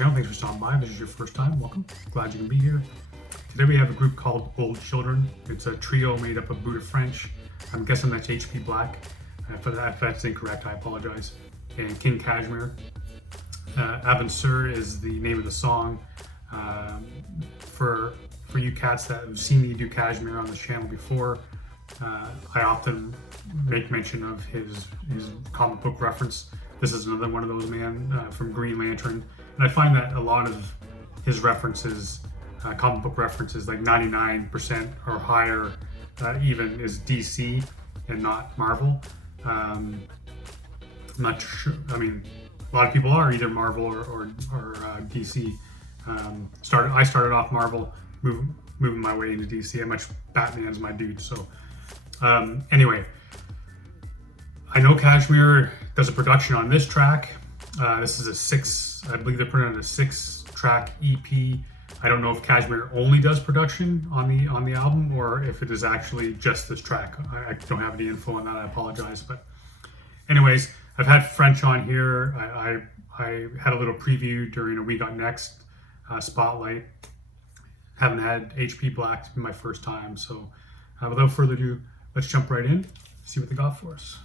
channel. Thanks for stopping by. If this is your first time, welcome. Glad you can be here. Today we have a group called Old Children. It's a trio made up of Booda French. I'm guessing that's HPBLK. If that's incorrect, I apologize. And King Kashmere. Abin Sur is the name of the song. For you cats that have seen me do Kashmere on this channel before, I often make mention of his comic book reference. This is another one of those, man, from Green Lantern. And I find that a lot of his references, comic book references, like 99% or higher even, is DC and not Marvel. I'm not sure. I mean, a lot of people are either Marvel or DC. I started off Marvel, moving my way into DC. I'm much Batman's my dude. So anyway, I know Kashmere does a production on this track. This is I believe they're putting on a 6-track EP. I don't know if Kashmere only does production on the album or if it is actually just this track. I don't have any info on that. I apologize. But anyways, I've had French on here. I had a little preview during a We Got Next spotlight. Haven't had HPBLK. It's been my first time. So without further ado, let's jump right in, see what they got for us.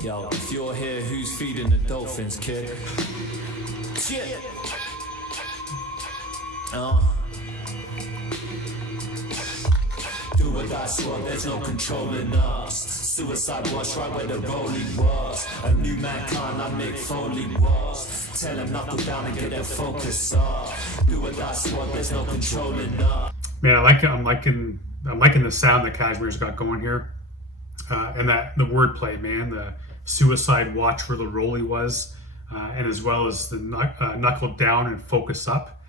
Yo, if you're here, who's feeding the dolphins, kid? Shit. Do what I swore, there's no controlling us. Suicide watch right where the rolling was. A new mankind, I make Foley was. Tell them knuckle down and get their focus up. Do what I swore, there's no controlling us. Man, I like it. I'm liking the sound that Kashmere's got going here, and that the wordplay, man. The suicide watch where the rolly was, and as well as the knuckle down and focus up.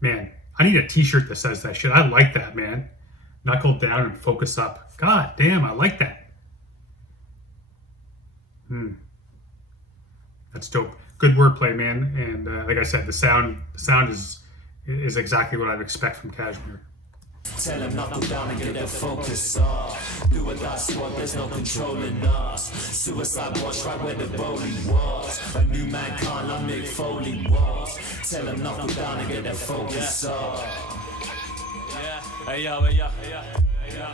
Man, I need a T-shirt that says that shit. I like that, man. Knuckle down and focus up. God damn, I like that. That's dope. Good wordplay, man. And like I said, the sound is exactly what I'd expect from Kashmere. Tell them knuckle down and get their focus up. Do what I swore, there's no controlling us. Suicide watch right where the bowling was. A new mankind, I make Foley was. Tell them knuckle down and get their focus up. Hey yo, hey yo, hey yo, hey yo.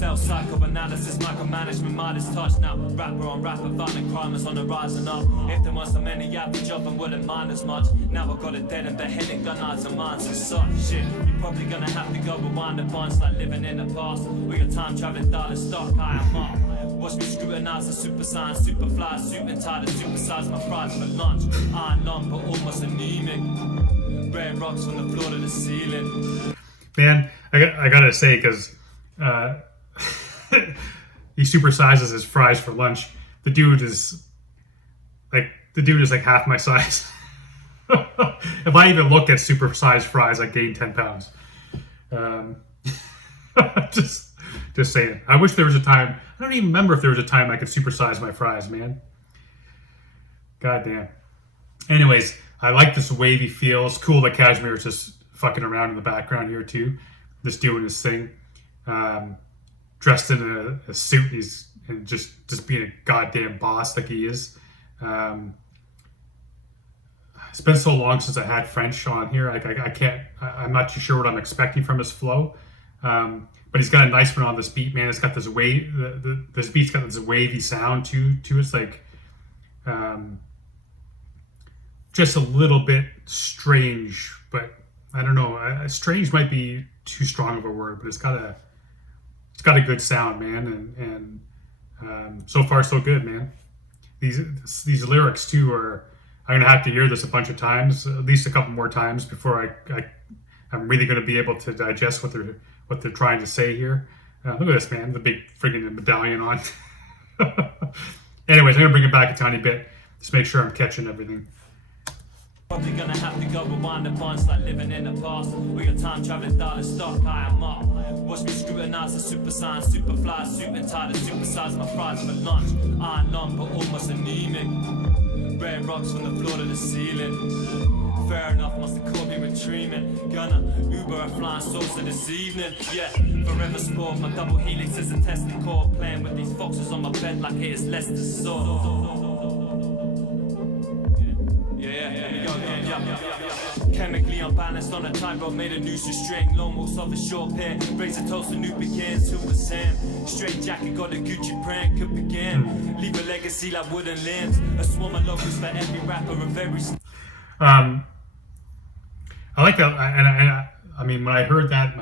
Self-psychoanalysis, micromanagement, Midas touch now. Rapper on rapper, violent crime is on the rise and up. If there was so many average up and wouldn't mind as much. Now I got it dead and beheaded, gun eyes and minds and such. Shit, you're probably gonna have to go rewind a bunch like living in the past. With your time traveling dial is stuck, I am up. Watch me scrutinize the super sign, super fly, suit and tie to supersize my fries for lunch. Iron lung, but almost anemic. Red rocks from the floor to the ceiling. Man, I gotta say, because he supersizes his fries for lunch. The dude is like half my size. If I even look at supersized fries, I gain 10 pounds. Just saying. I wish there was a time. I don't even remember if there was a time I could supersize my fries, man. God damn. Anyways, I like this wavy feel. It's cool that Kashmere is just fucking around in the background here too. Just doing his thing. Dressed in a suit, and just being a goddamn boss like he is. It's been so long since I had French on here. I'm not too sure what I'm expecting from his flow. But he's got a nice one on this beat, man. It's got this this beat's got this wavy sound to it. It's like just a little bit strange, but I don't know. Strange might be too strong of a word, but it's got a good sound, man, and so far so good, man. These lyrics too I'm gonna have to hear this a bunch of times, at least a couple more times before I'm really gonna be able to digest what they're trying to say here. Look at this, man, the big friggin' medallion on. Anyways, I'm gonna bring it back a tiny bit, just make sure I'm catching everything. Probably gonna have to go rewind a bunch like living in the past. With your time traveling dial is stuck, I am up. Watch me scrutinize the super sign, super fly, suit and tie to supersize my fries for lunch. Iron lung, but almost anemic. Red rocks from the floor to the ceiling. Fair enough, must have caught me retrieving. Gonna Uber a flying saucer this evening. Yeah, forever sport, my double helix is a testing core. Playing with these foxes on my bed like it is Leicester's sword. Chemically unbalanced on a tightrope, made a noose of string. Long walks off a short pair, raise a toast and new begins. Who was him? Straight jacket, got a Gucci print, could begin. Leave a legacy like wooden limbs. A swarm of logos for every rapper of every. I like that, and I mean, when I heard that,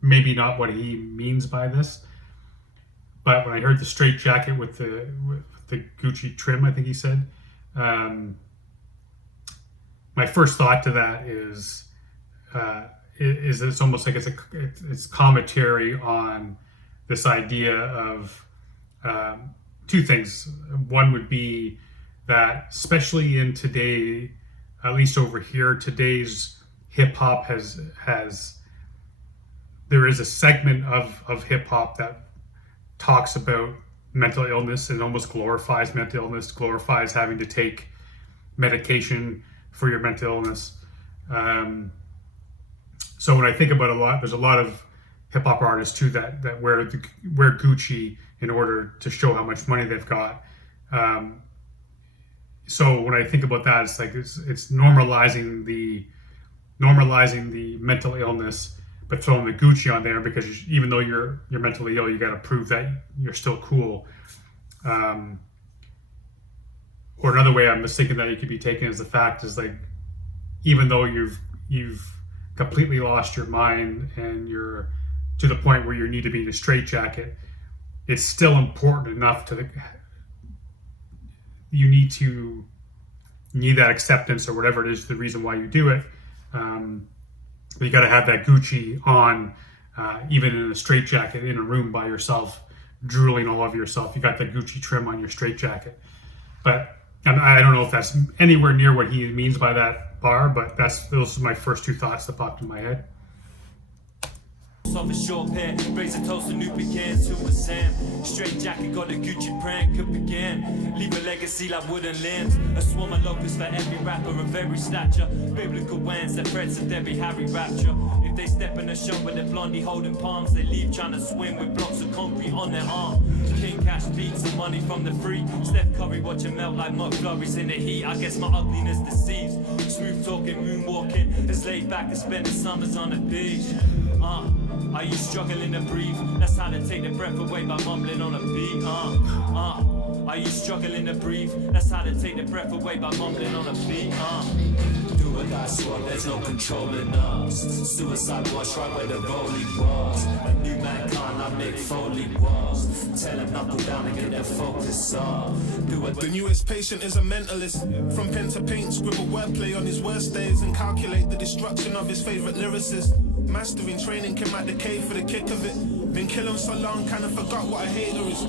maybe not what he means by this, but when I heard the straight jacket with the Gucci trim, I think he said, my first thought to that is it's almost like it's commentary on this idea of two things. One would be that, especially in today, at least over here, today's hip hop there is a segment of hip hop that talks about mental illness and almost glorifies mental illness, glorifies having to take medication for your mental illness. So when I think about there's a lot of hip hop artists too that wear Gucci in order to show how much money they've got. So when I think about that, it's like it's normalizing the mental illness, but throwing the Gucci on there because even though you're mentally ill, you got to prove that you're still cool. Or another way I'm thinking that it could be taken as the fact is like, even though you've completely lost your mind and you're to the point where you need to be in a straitjacket, it's still important enough you need that acceptance or whatever it is, the reason why you do it. But you got to have that Gucci on, even in a straitjacket in a room by yourself, drooling all over yourself. You got the Gucci trim on your straitjacket. But I don't know if that's anywhere near what he means by that bar, but those are my first two thoughts that popped in my head. Off a short pair, raise a toast and new begins. Who was Sam? Straight jacket, got a Gucci print, could begin. Leave a legacy like wooden limbs. A swarm of locusts for every rapper of every stature. Biblical winds that threats of every Harry rapture. If they step in a shop with a blondie holding palms, they leave trying to swim with blocks of concrete on their arm. King Cash beats and money from the free. Steph Curry watching melt like McFlurries in the heat. I guess my ugliness deceives. Smooth talking, moonwalking, as laid back as spending summers on the beach. Are you struggling to breathe? That's how to take the breath away by mumbling on a beat. Are you struggling to breathe? That's how to take the breath away by mumbling on a beat. Do or die swap, there's no controlling us. Suicide wash right where the rolling was. A new mankind, I make Foley walls. Tell him knuckle down and get their focus on. The newest patient is a mentalist. From pen to paint, scribble wordplay on his worst days and calculate the destruction of his favorite lyricist. Mastering training came out the cave for the kick of it. Been killing so long, kinda forgot what a hater is.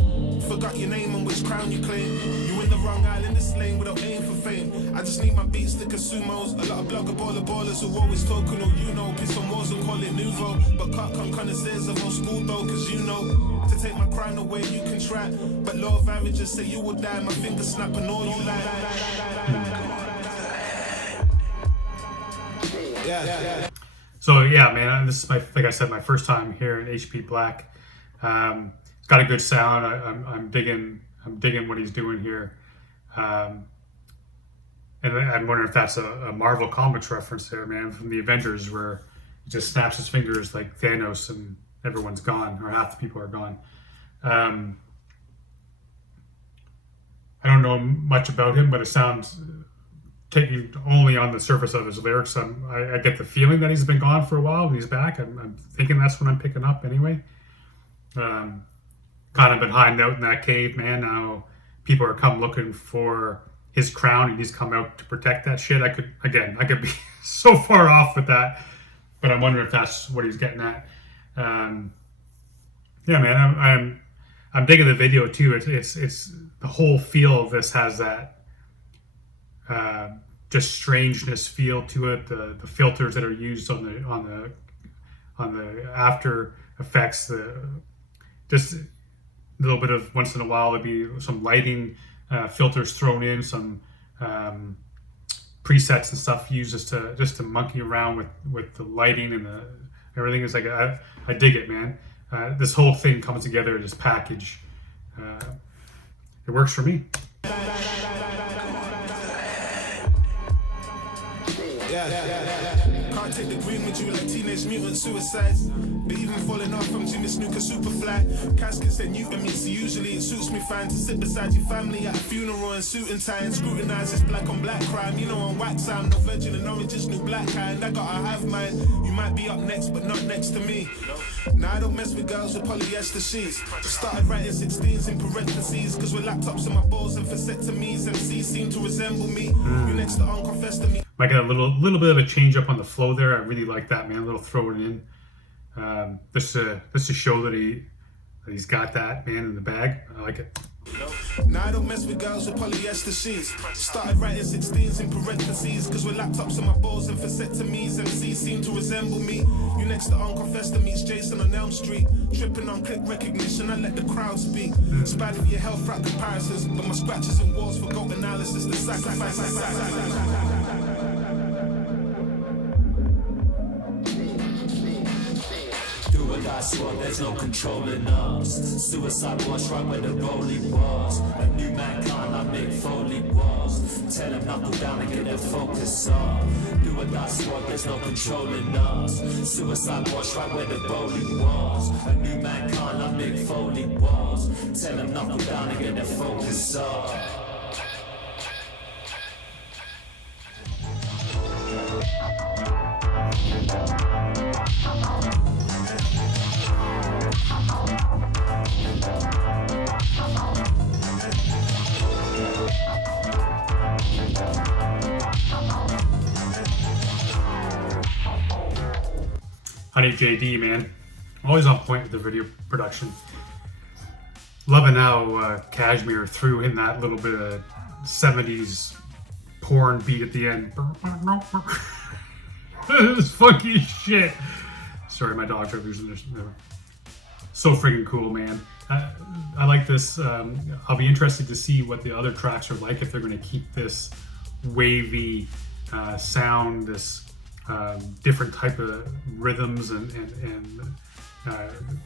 Forgot your name and which crown you claim. You in the wrong island, this lane without aim for fame. I just need my beats to consumos. A lot of blogger baller ballers who always talking all you know. Piss on walls and call it nouveau. But can't come connoisseurs of old school though, cause you know. To take my crown away you can try. But law of averages say you will die. My fingers snap and all you like. Yeah. So yeah, man, this is like I said, my first time here in HPBLK. It's got a good sound. I'm digging what he's doing here, and I'm wondering if that's a Marvel Comics reference there, man, from the Avengers, where he just snaps his fingers like Thanos and everyone's gone, or half the people are gone. I don't know much about him, but it sounds, taking only on the surface of his lyrics, I get the feeling that he's been gone for a while and he's back. I'm thinking that's what I'm picking up anyway. Kind of been hiding out in that cave, man. Now people are come looking for his crown and he's come out to protect that shit. I could be so far off with that, but I'm wondering if that's what he's getting at. Yeah, man, I'm digging the video too. It's the whole feel of this has that just strangeness feel to it. The filters that are used on the after effects, just a little bit of, once in a while there'd be some lighting filters thrown in, some presets and stuff used just to monkey around with the lighting and everything. Is like I dig it, man. This whole thing comes together in this package. It works for me. Can't take the green with you like teenage mutant suicides. But even falling off from Jimmy Snooker Superfly. Caskets and Newton meets, usually it suits me fine to sit beside your family at a funeral in suit and tie and scrutinize this black on black crime. You know on wax I'm no virgin and orange, just new black kind. I gotta have mine. You might be up next, but not next to me. Now I don't mess with girls with polyester sheets. Started writing 16s in parentheses, cause with laptops in my balls and vasectomies, MCs seem to resemble me. You next to unconfessed to me. Might get a little bit of a change up on the flow there. I really like that, man. A little throw it in. Just to show that he's got that, man, in the bag. I like it. Now I don't mess with girls with polyester sheets. Started writing 16s in parentheses, cause with laptops in my balls and vasectomies, MCs seem to resemble me. You next to unconfessed meets Jason on Elm Street. Tripping on click recognition, I let the crowd speak. It's bad for your health, rap comparisons, but my scratches and walls for goat analysis, the sacrifice. That's what there's no controlling us. Suicide was right where the rolling was. A new mankind like Mick Foley was. Tell them knuckle down and get their focus up. Do it, that's what there's no controlling us. Suicide was right where the rolling was. A new mankind like Mick Foley was. Tell them knuckle down and get their focus up. Honey JD, man, always on point with the video production. Loving how Kashmere threw in that little bit of 70s porn beat at the end. It was funky as shit. Sorry, my dogs are losing their... So freaking cool, man. I like this. I'll be interested to see what the other tracks are like, if they're going to keep this wavy sound, this different type of rhythms, and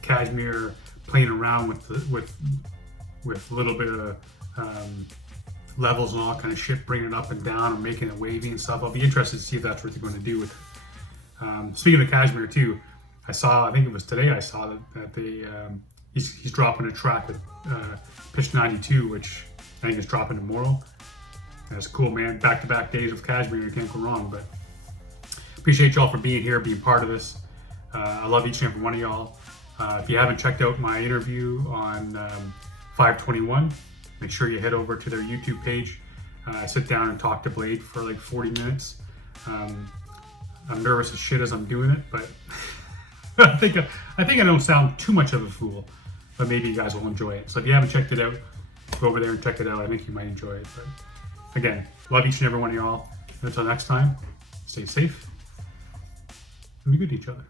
Kashmere playing around with a little bit of levels and all kind of shit, bringing it up and down and making it wavy and stuff. I'll be interested to see if that's what they're going to do with it. Speaking of Kashmere too, I think it was today, I saw that they he's dropping a track with Pitch 92, which I think is dropping tomorrow. That's cool, man. Back-to-back days of Kashmere, you can't go wrong. But appreciate y'all for being here, being part of this. I love each and every one of y'all. If you haven't checked out my interview on 521, make sure you head over to their YouTube page. I sit down and talk to Blade for like 40 minutes. I'm nervous as shit as I'm doing it, but I think I don't sound too much of a fool, but maybe you guys will enjoy it. So if you haven't checked it out, go over there and check it out. I think you might enjoy it. But again, love each and every one of y'all. Until next time, stay safe and be good to each other.